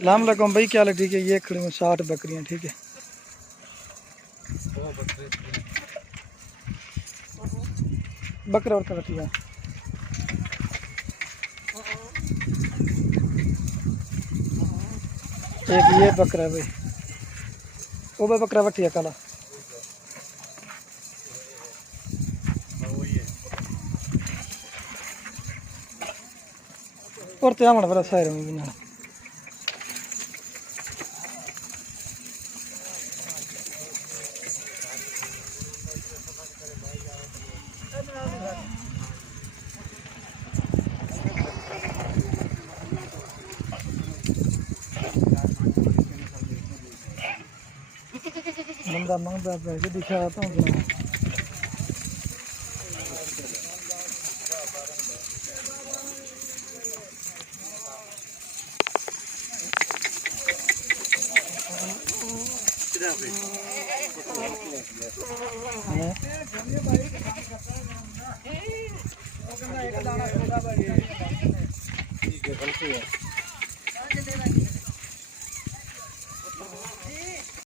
सलाम अलैकुम भाई, क्या हाल है? ठीक है। ये खड़ी हूँ 60 बकरियाँ, ठीक है। बकरा और रखिए। एक ये बकरा है भाई, वो भी बकरा वटिया काला। और त्यामड़ बड़ा सायर में बिना बंदा मंगता पैसे दिखाता हूँ।